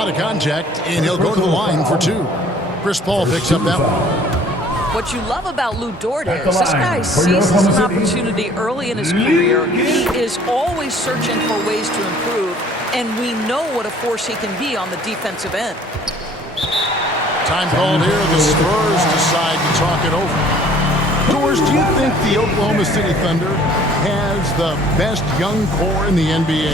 lot of contact, and he'll go to the line for two. Chris Paul picks up that one. What you love about Lou Dort is this guy seizes an opportunity early in his career. He is always searching for ways to improve, and we know what a force he can be on the defensive end. Time called here. The Spurs decide to talk it over. Doors, do you think the Oklahoma City Thunder has the best young core in the NBA?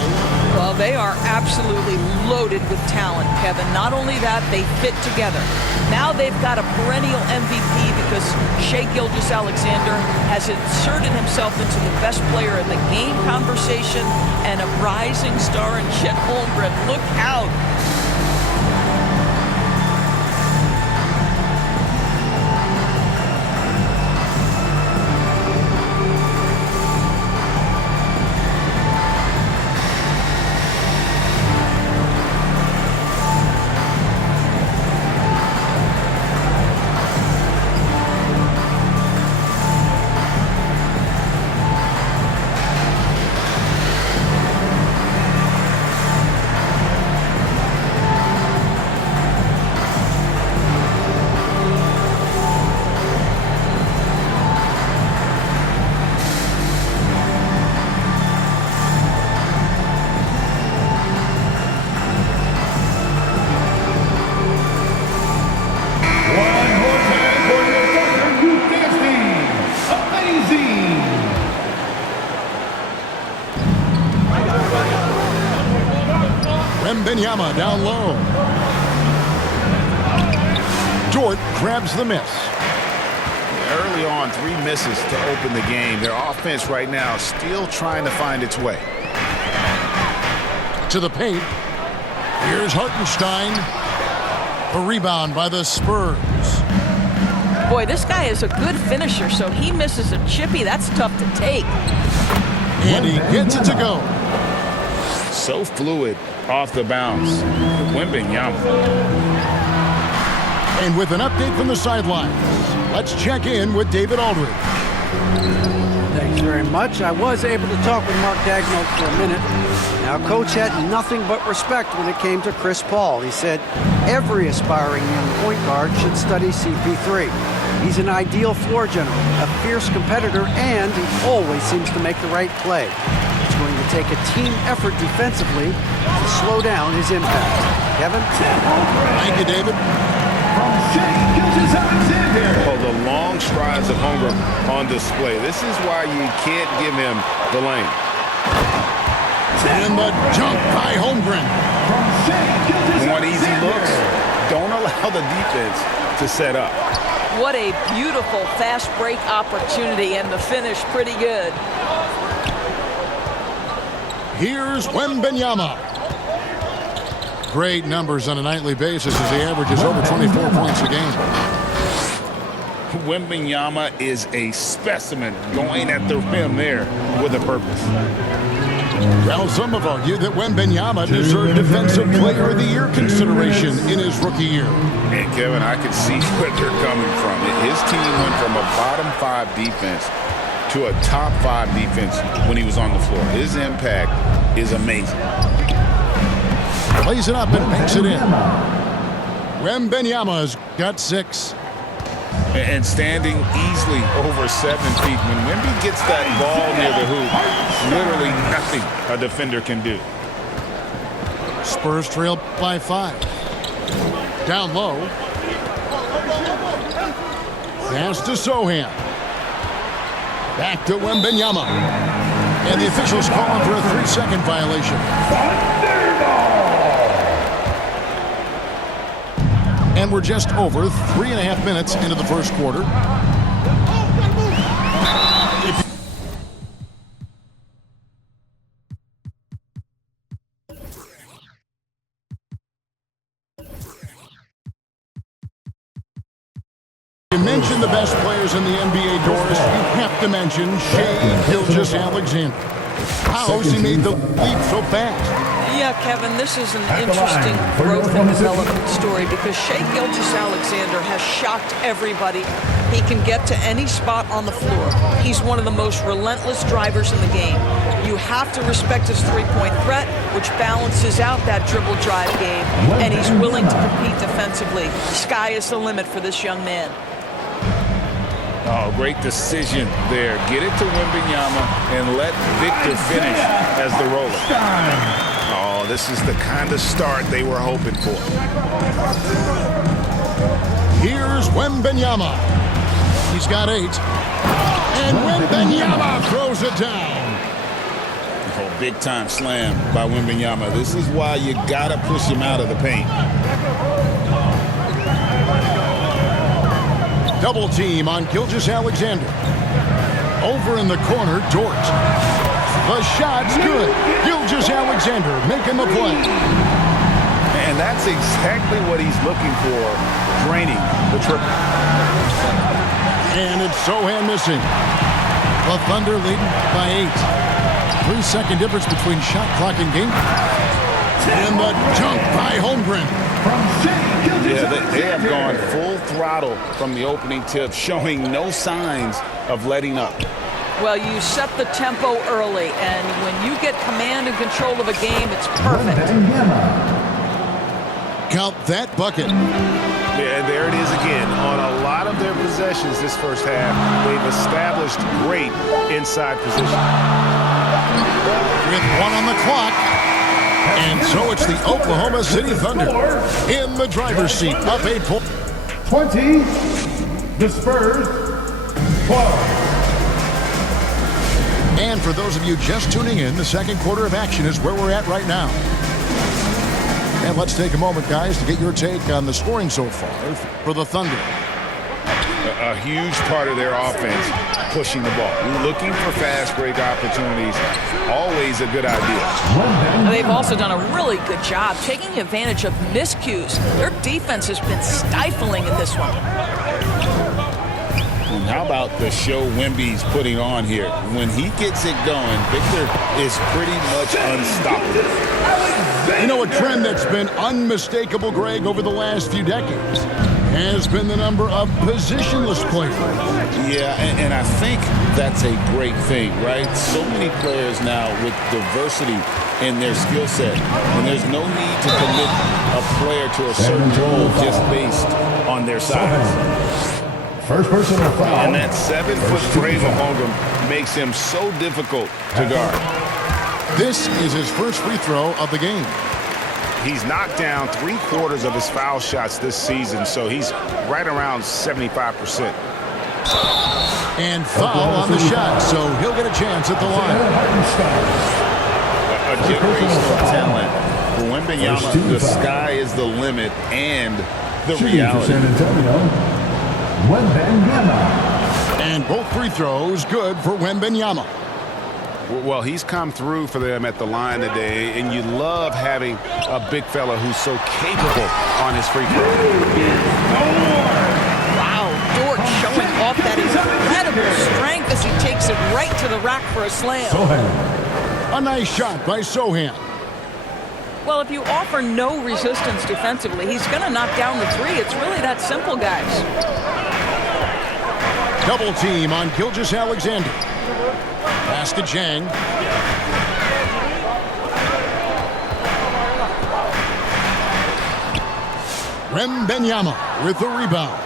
Well, they are absolutely loaded with talent, Kevin. Not only that, they fit together. Now they've got a perennial MVP because Shai Gilgeous-Alexander has inserted himself into the best player in the game conversation and a rising star in Chet Holmgren. Look out. Wembanyama down low. Dort grabs the miss. Early on, 3 misses to open the game. Their offense right now still trying to find its way. To the paint. Here's Hartenstein. A rebound by the Spurs. Boy, this guy is a good finisher, so he misses a chippy. That's tough to take. And he gets it to go. So fluid off the bounce. Wembanyama. And with an update from the sidelines, let's check in with David Aldridge. Thanks very much. I was able to talk with Mark Daigneault for a minute. Now, Coach had nothing but respect when it came to Chris Paul. He said every aspiring young point guard should study CP3. He's an ideal floor general, a fierce competitor, and he always seems to make the right play. It's going to take a team effort defensively to slow down his impact. Kevin? Thank you, David. Oh, the long strides of Holmgren on display. This is why you can't give him the lane. And the jump by Holmgren. You want easy looks? Don't allow the defense to set up. What a beautiful fast break opportunity, and the finish pretty good. Here's Wembanyama. Great numbers on a nightly basis as he averages over 24 points a game. Wembanyama is a specimen going at the rim there with a purpose. Well, some have argued that Wembanyama deserved Defensive Player of the Year consideration in his rookie year. And Kevin, I can see where they're coming from. His team went from a bottom 5 defense to a top 5 defense when he was on the floor. His impact is amazing. Plays it up and banks it in. Wembanyama's got 6. And standing easily over 7 feet. When Wemby gets that ball near the hoop, literally nothing a defender can do. Spurs trail by 5. Down low. Pass to Sohan. Back to Wembanyama. And the officials call him for a 3-second violation. And we're just over 3.5 minutes into the first quarter. You mentioned the best players in the NBA, Doris. You have to mention Shai Gilgeous-Alexander. How has he made the leap so fast? Yeah, Yeah, Kevin, this is an interesting growth and development story because Shai Gilgeous-Alexander has shocked everybody. He can get to any spot on the floor. He's one of the most relentless drivers in the game. You have to respect his three-point threat, which balances out that dribble drive game, and he's willing to compete defensively. Sky is the limit for this young man. Oh, great decision there. Get it to Wembanyama and let Victor finish as the roller. Oh, this is the kind of start they were hoping for. Here's Wembanyama. He's got 8. And Wembanyama throws it down. Oh, big-time slam by Wembanyama. This is why you got to push him out of the paint. Double team on Gilgeous-Alexander. Over in the corner, Dort. The shot's good. Gilgeous-Alexander making the play. And that's exactly what he's looking for, draining the triple. And it's Sohan missing. The Thunder leading by 8. 3-second difference between shot clock and game. And the dunk by Holmgren. Yeah, they have gone full throttle from the opening tip, showing no signs of letting up. Well, you set the tempo early, and when you get command and control of a game, it's perfect. Count that bucket. Yeah, there it is again. On a lot of their possessions this first half, they've established great inside position. With 1 on the clock. And so it's the Oklahoma City Thunder in the driver's seat, up 8 points. 20, the Spurs, 12. And for those of you just tuning in, the second quarter of action is where we're at right now. And let's take a moment, guys, to get your take on the scoring so far for the Thunder. A huge part of their offense, pushing the ball. Looking for fast break opportunities, always a good idea. They've also done a really good job taking advantage of miscues. Their defense has been stifling in this one. And how about the show Wemby's putting on here? When he gets it going, Victor is pretty much unstoppable. You know, a trend that's been unmistakable, Greg, over the last few decades has been the number of positionless players. Yeah, and I think that's a great thing, right? So many players now with diversity in their skill set, and there's no need to commit a player to a certain role just based on their size. First personal foul. And that 7-foot frame of Holmgren makes him so difficult to guard. This is his first free throw of the game. He's knocked down 3/4 of his foul shots this season, so he's right around 75%. And foul on the shot, so he'll get a chance at the line. A generational talent. For Wembanyama, the sky is the limit and the reality. San Antonio, Wembanyama. And both free throws good for Wembanyama. Well, he's come through for them at the line today, and you love having a big fella who's so capable on his free throw. Wow, Dort showing off that incredible strength as he takes it right to the rack for a slam. A nice shot by Sohan. Well, if you offer no resistance defensively, he's going to knock down the three. It's really that simple, guys. Double team on Gilgeous-Alexander. Pass to Jang. Wembanyama with the rebound.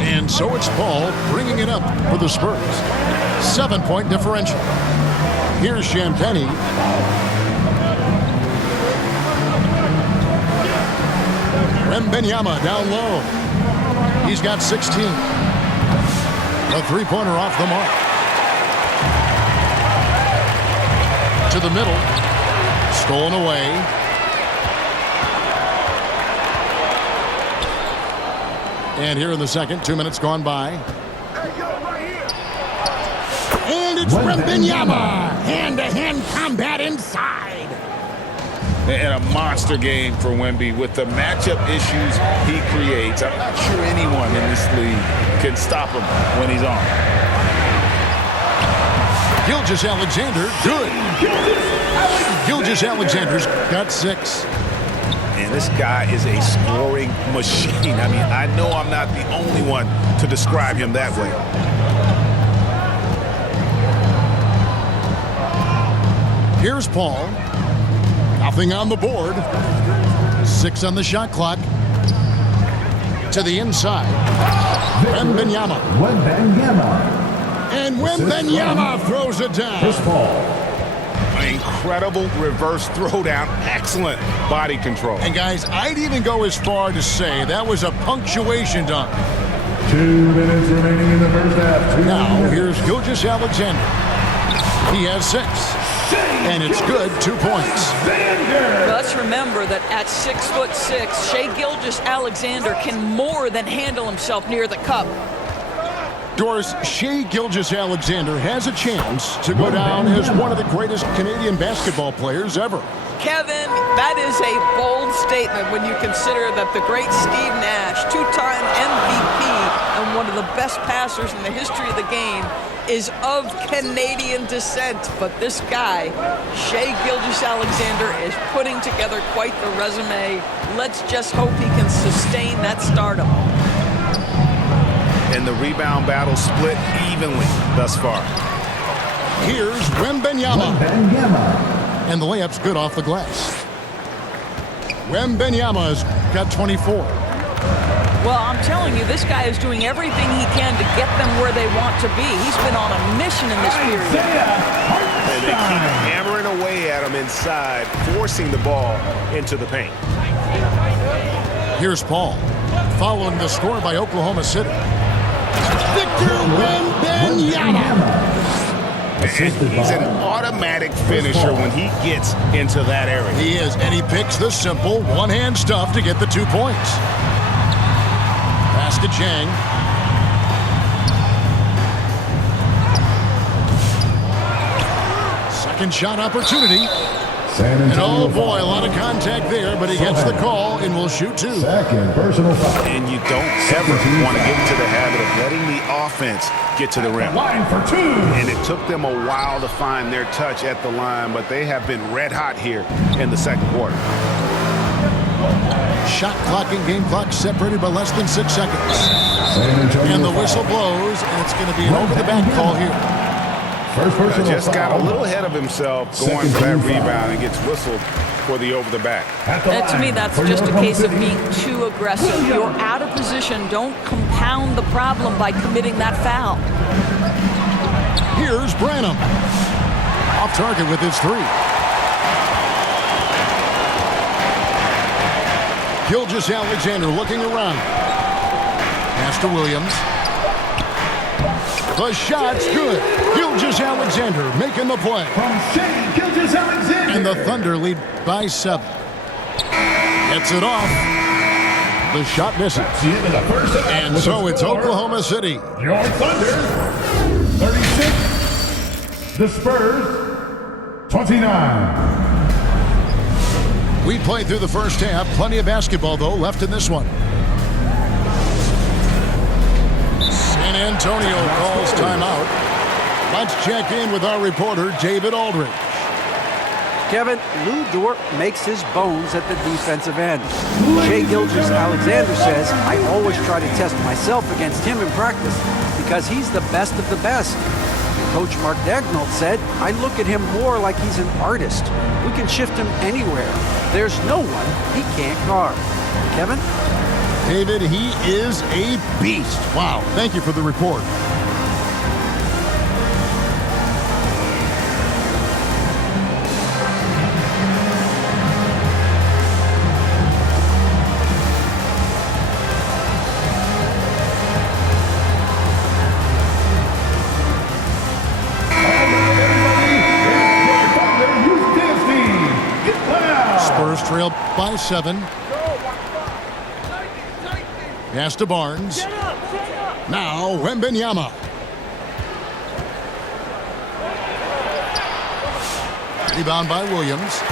And so it's Paul bringing it up for the Spurs. 7-point differential. Here's Champagnie. Wembanyama down low. He's got 16. A three-pointer off the mark. To the middle. Stolen away. And here in the second, 2 minutes gone by. And it's Wembanyama. Hand-to-hand combat inside. And a monster game for Wemby with the matchup issues he creates. I'm not sure anyone in this league can stop him when he's on. Gilgeous-Alexander, good. Gilgeous-Alexander's got 6. And this guy is a scoring machine. I mean, I know I'm not the only one to describe him that way. Here's Paul. Nothing on the board. 6 on the shot clock. To the inside. Wembanyama. And Wembanyama throws it down. Chris Paul. Incredible reverse throwdown. Excellent body control. And guys, I'd even go as far to say that was a punctuation dunk. 2 minutes remaining in the first half. Now, here's Gilgeous-Alexander. He has 6. And it's good, 2 points. Let's remember that at 6'6", Shai Gilgeous-Alexander can more than handle himself near the cup. Doris, Shai Gilgeous-Alexander has a chance to go down as one of the greatest Canadian basketball players ever. Kevin, that is a bold statement when you consider that the great Steve Nash, 2-time MVP and one of the best passers in the history of the game, is of Canadian descent. But this guy, Shai Gilgeous-Alexander, is putting together quite the resume. Let's just hope he can sustain that stardom. And the rebound battle split evenly thus far. Here's Wembanyama. And the layup's good off the glass. Wembanyama's got 24. Well, I'm telling you, this guy is doing everything he can to get them where they want to be. He's been on a mission in this period. And they keep hammering away at him inside, forcing the ball into the paint. Here's Paul, following the score by Oklahoma City. Victor Wembanyama. He's an automatic finisher when he gets into that area. He is, and he picks the simple one-hand stuff to get the 2 points. Pass to Chang. Second shot opportunity. And oh boy, a lot of contact there, but he gets the call and will shoot 2. Second personal foul. And you don't ever want to get into the habit of letting the offense get to the rim. Line for 2. And it took them a while to find their touch at the line, but they have been red hot here in the second quarter. Shot clock and game clock separated by less than 6 seconds. And the whistle blows, and it's going to be an over-the-back call here. First personal Just got foul. a little ahead of himself going for that rebound and gets whistled for the over-the-back. And to me, that's just a case of being too aggressive. You're out of position. Don't compound the problem by committing that foul. Here's Branham. Off target with his 3. Gilgeous-Alexander looking around. Pass to Williams. The shot's good. Gilgeous-Alexander making the play. From Shai Gilgeous-Alexander. And the Thunder lead by 7. Gets it off. The shot misses. The end of the first half. And so it's Oklahoma City. Your Thunder, 36. The Spurs, 29. We played through the first half. Plenty of basketball, though, left in this one. San Antonio calls timeout. Let's check in with our reporter, David Aldridge. Kevin, Lou Dort makes his bones at the defensive end. Shai Gilgeous-Alexander says, I always try to test myself against him in practice because he's the best of the best. Coach Mark Daigneault said, I look at him more like he's an artist. We can shift him anywhere. There's no one he can't guard. Kevin? David, he is a beast. Wow. Thank you for the report. Spurs trail by 7. Pass to Barnes. Now Wembanyama. Rebound by Williams.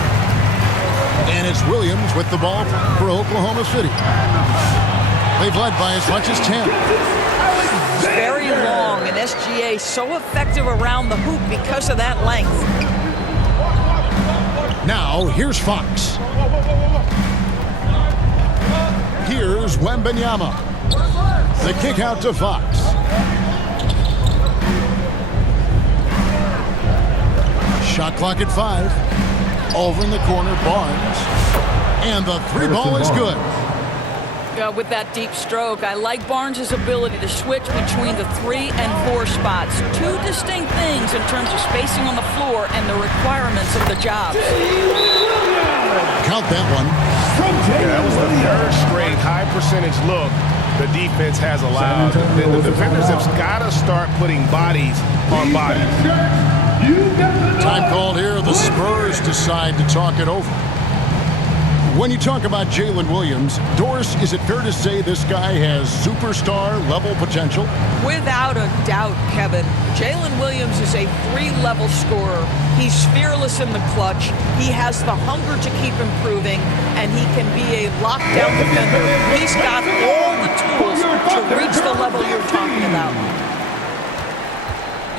And it's Williams with the ball for Oklahoma City. They've led by as much as 10. Very long, and SGA so effective around the hoop because of that length. Now, here's Fox. Here's Wembanyama. The kick out to Fox. Shot clock at 5. Over in the corner, Barnes. And the three ball is good. With that deep stroke, I like Barnes' ability to switch between the 3 and 4 spots. Two distinct things in terms of spacing on the floor and the requirements of the job. Count that one. Yeah, that was the third straight high percentage look the defense has allowed. The defenders have got to start putting bodies on bodies. Time called here. The Spurs decide to talk it over. When you talk about Jalen Williams, Doris, is it fair to say this guy has superstar-level potential? Without a doubt, Kevin. Jalen Williams is a 3-level scorer. He's fearless in the clutch. He has the hunger to keep improving, and he can be a lockdown defender. He's got all the tools to reach the level you're talking about.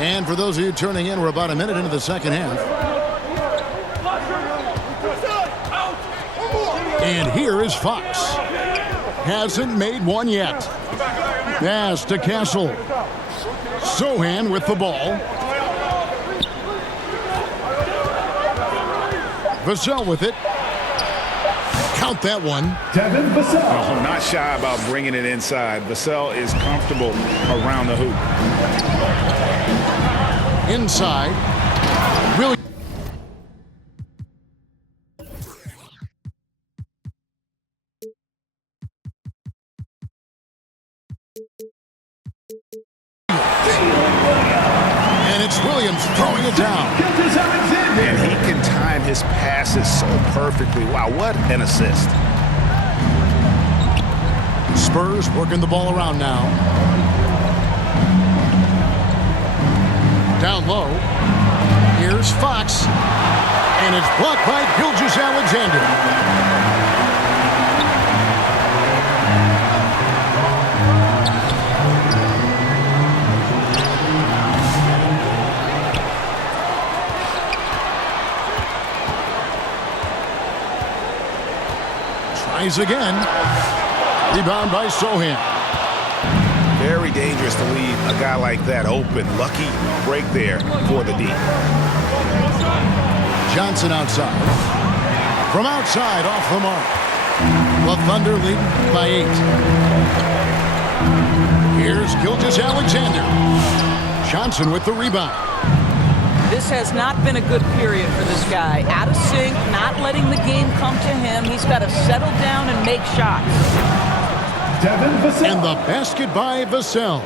And for those of you turning in, we're about a minute into the second half. And here is Fox. Hasn't made one yet. Pass to Castle. Sohan with the ball. Vassell with it. Count that one. Devin Vassell. Oh, not shy about bringing it inside. Vassell is comfortable around the hoop. Inside. Williams. And it's Williams throwing it down. And he can time his passes so perfectly. Wow, what an assist. Spurs working the ball around now. Down low. Here's Fox. And it's blocked by Gilgeous-Alexander. Tries again. Rebound by Sohan. Very dangerous to leave a guy like that open. Lucky break there for the D. Johnson outside. From outside, off the mark. The Thunder lead by 8. Here's Gilgeous-Alexander. Johnson with the rebound. This has not been a good period for this guy. Out of sync, not letting the game come to him. He's got to settle down and make shots. Devin Vassell. And the basket by Vassell.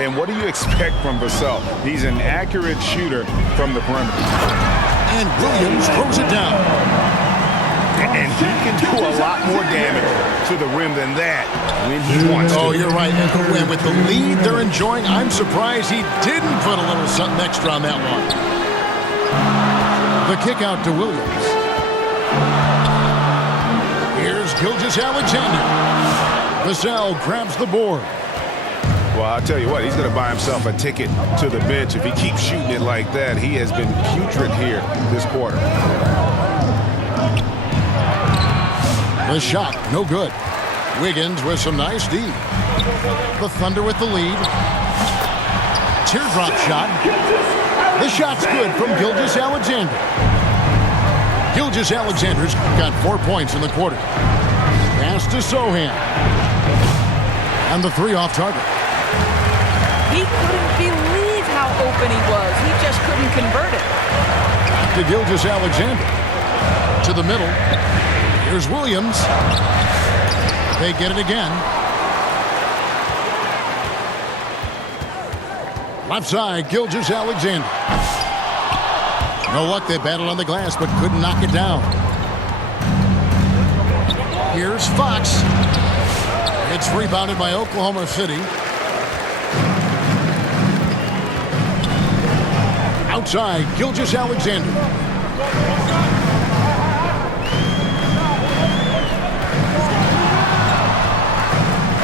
And what do you expect from Vassell? He's an accurate shooter from the perimeter. And Williams throws it down. And he can do a lot more damage to the rim than that when he wants to. Oh, you're right. And with the lead they're enjoying, I'm surprised he didn't put a little something extra on that one. The kick out to Williams. Here's Gilgeous-Alexander. Vassell grabs the board. Well, I'll tell you what, he's going to buy himself a ticket to the bench. If he keeps shooting it like that, he has been putrid here this quarter. The shot, no good. Wiggins with some nice D. The Thunder with the lead. Teardrop shot. The shot's good from Gilgeous-Alexander. Gilgeous-Alexander's got 4 points in the quarter. Pass to Sohan. And the 3 off target. He couldn't believe how open he was. He just couldn't convert it. To Gilgeous-Alexander. To the middle. Here's Williams. They get it again. Left side, Gilgeous-Alexander. No luck, they battled on the glass, but couldn't knock it down. Here's Fox. It's rebounded by Oklahoma City. Outside, Gilgeous-Alexander.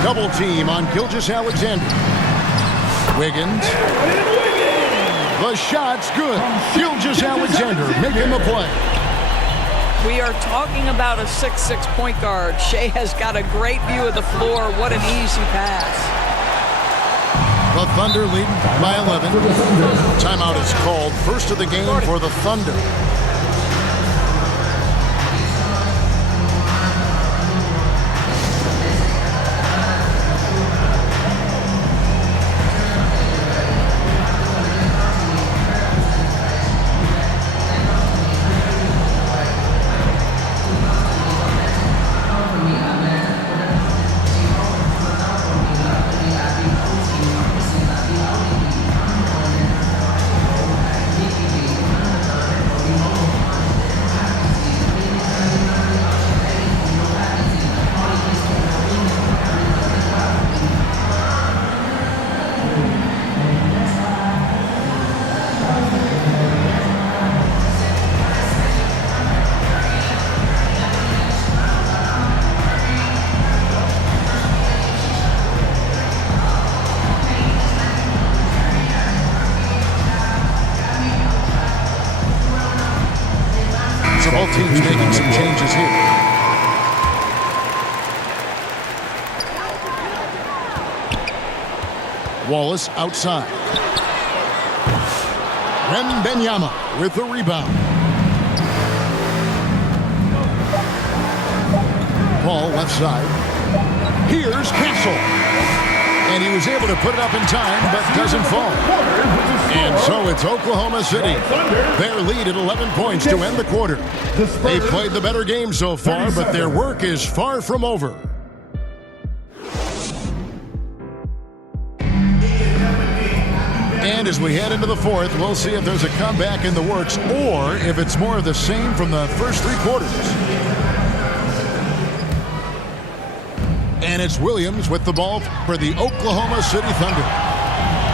Double team on Gilgeous-Alexander. Wiggins. The shot's good. Gilgeous-Alexander making the play. We are talking about a 6'6" point guard. Shea has got a great view of the floor. What an easy pass. The Thunder leading by 11. Timeout is called. First of the game for the Thunder. So both teams making some changes here. Wallace outside. Wembanyama with the rebound. Paul left side. Here's Castle. And he was able to put it up in time, but doesn't fall. And so it's Oklahoma City. Their lead at 11 points to end the quarter. They've played the better game so far, but their work is far from over. And as we head into the fourth, we'll see if there's a comeback in the works or if it's more of the same from the first three quarters. And it's Williams with the ball for the Oklahoma City Thunder.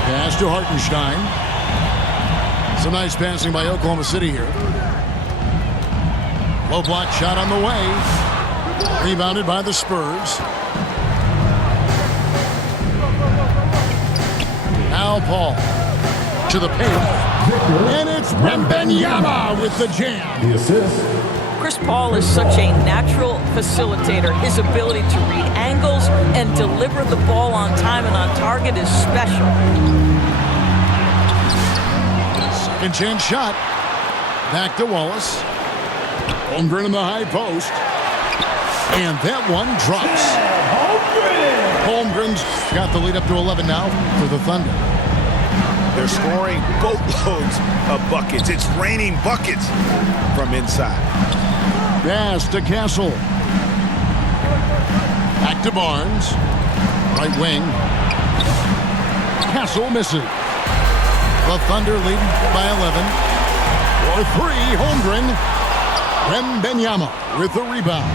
Pass to Hartenstein. Some nice passing by Oklahoma City here. Low block shot on the way. Rebounded by the Spurs. Now Paul to the paint. And it's Wembanyama with the jam. The assist. Chris Paul is such a natural facilitator. His ability to read angles and deliver the ball on time and on target is special. Second chance shot. Back to Wallace. Holmgren in the high post. And that one drops. Holmgren's got the lead up to 11 now for the Thunder. They're scoring boatloads of buckets. It's raining buckets from inside. Pass to Castle. Back to Barnes. Right wing. Castle misses. The Thunder leading by 11. For three, Holmgren. Wembanyama with the rebound.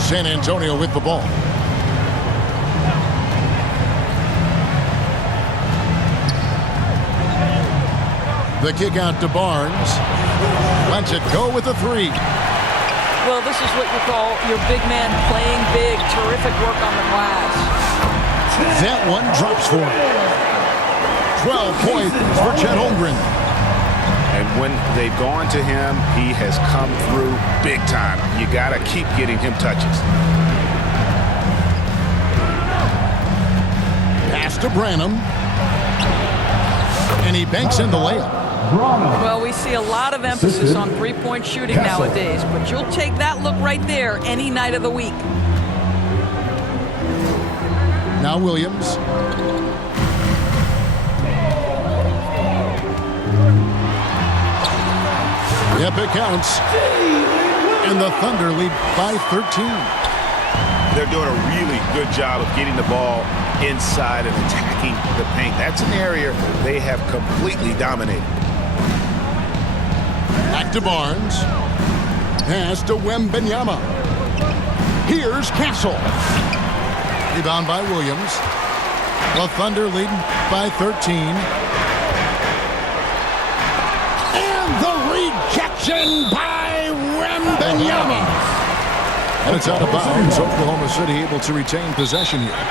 San Antonio with the ball. The kick out to Barnes. Lets it go with the three. Well, this is what you call your big man playing big. Terrific work on the glass. That one drops for him. 12 points for Chet Holmgren. And when they've gone to him, he has come through big time. You got to keep getting him touches. Pass to Branham. And he banks in the layup. Well, we see a lot of emphasis on three-point shooting nowadays, but you'll take that look right there any night of the week. Now Williams. Yep, it counts. And the Thunder lead by 13. They're doing a really good job of getting the ball inside and attacking the paint. That's an area they have completely dominated. Back to Barnes. Pass to Wembanyama. Here's Castle. Rebound by Williams. The Thunder leading by 13. And the rejection by Wembanyama. And it's out of bounds. Oklahoma City able to retain possession here.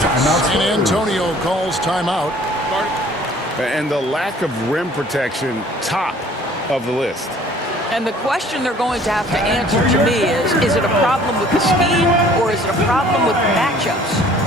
San Antonio calls timeout. And the lack of rim protection, top of the list. And the question they're going to have to answer to me is it a problem with the scheme or is it a problem with matchups?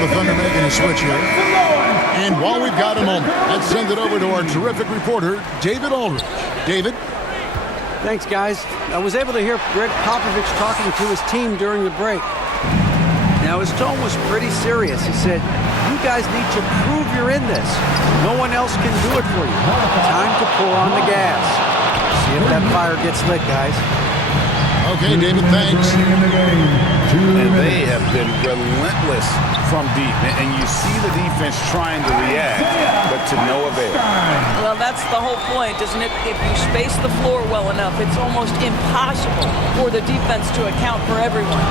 The Thunder making a switch here. And while we've got a moment, let's send it over to our terrific reporter, David Aldridge. David? Thanks, guys. I was able to hear Greg Popovich talking to his team during the break. Now, his tone was pretty serious. He said, you guys need to prove you're in this. No one else can do it for you. Time to pull on the gas. See if that fire gets lit, guys. Okay, David, thanks. And they have been relentless from deep. And you see the defense trying to react, but to no avail. Well, that's the whole point, isn't it? If you space the floor well enough, it's almost impossible for the defense to account for everyone.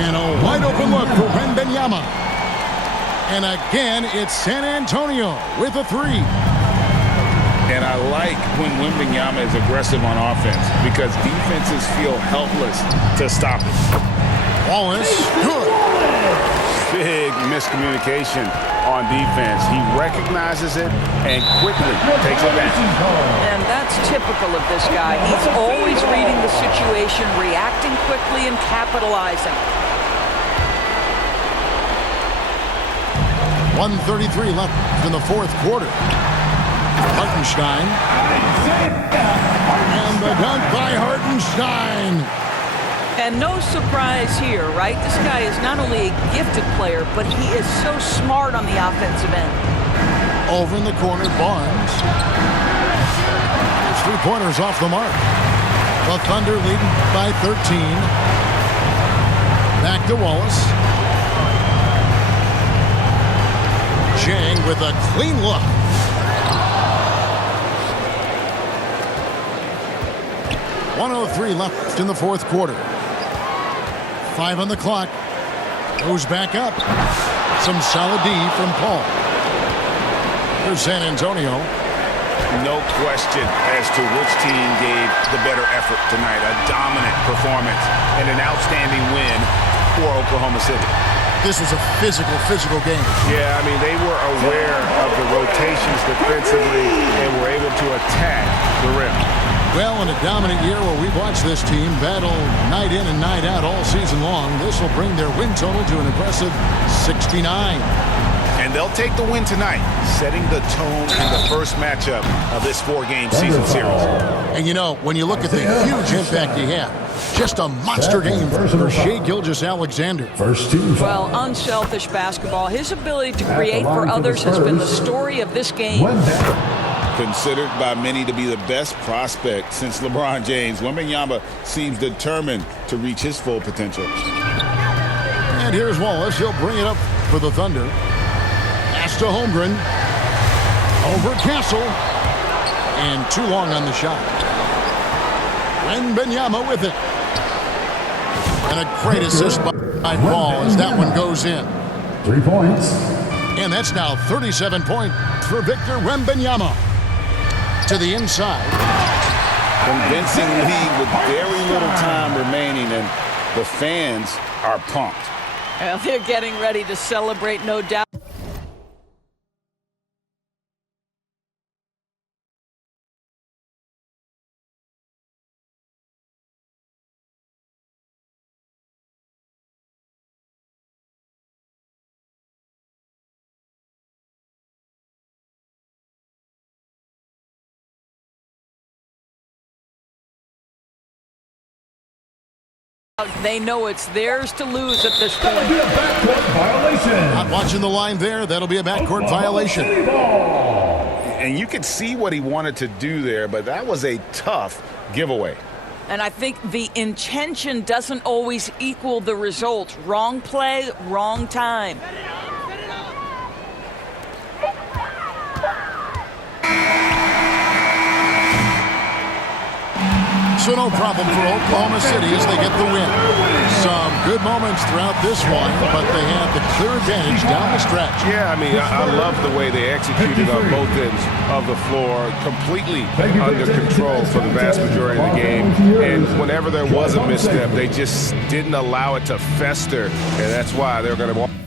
And a wide open look for Wembanyama. And again, it's San Antonio with a three. And I like when Wembanyama is aggressive on offense because defenses feel helpless to stop it. Wallace, good. Big miscommunication on defense. He recognizes it and quickly takes advantage. And that's typical of this guy. He's always reading the situation, reacting quickly, and capitalizing. 1:33 left in the fourth quarter. Hartenstein. And the dunk by Hartenstein. And no surprise here, right? This guy is not only a gifted player, but he is so smart on the offensive end. Over in the corner, Barnes. His three-pointers off the mark. The Thunder leading by 13. Back to Wallace. Jang with a clean look. .103 left in the fourth quarter. 5 on the clock. Goes back up. Some solid D from Paul. Here's San Antonio. No question as to which team gave the better effort tonight. A dominant performance and an outstanding win for Oklahoma City. This was a physical game. Yeah, I mean, they were aware of the rotations defensively and were able to attack the rim. Well, in a dominant year where we've watched this team battle night in and night out all season long, this will bring their win total to an impressive 69. And they'll take the win tonight, setting the tone in the first matchup of this four-game season series. And you know, when you look at the huge impact he had, just a monster game for Shai Gilgeous-Alexander. Well, unselfish basketball. His ability to create for others has been the story of this game. Considered by many to be the best prospect since LeBron James, Wembanyama seems determined to reach his full potential. And here's Wallace. He'll bring it up for the Thunder. Pass to Holmgren. Over Castle. And too long on the shot. Wembanyama with it. And a great assist by Paul as that one goes in. 3 points. And that's now 37 points for Victor Wembanyama. To the inside. Convincing lead with very little time remaining, and the fans are pumped. Well, they're getting ready to celebrate, no doubt. They know it's theirs to lose at this point. Be a backcourt violation. Not watching the line there. That'll be a backcourt violation. And you could see what he wanted to do there, but that was a tough giveaway. And I think the intention doesn't always equal the result. Wrong play, wrong time. So no problem for Oklahoma City as they get the win. Some good moments throughout this one, but they have the clear advantage down the stretch. Yeah, I mean, I love the way they executed on both ends of the floor, completely under control for the vast majority of the game. And whenever there was a misstep, they just didn't allow it to fester, and that's why they're going to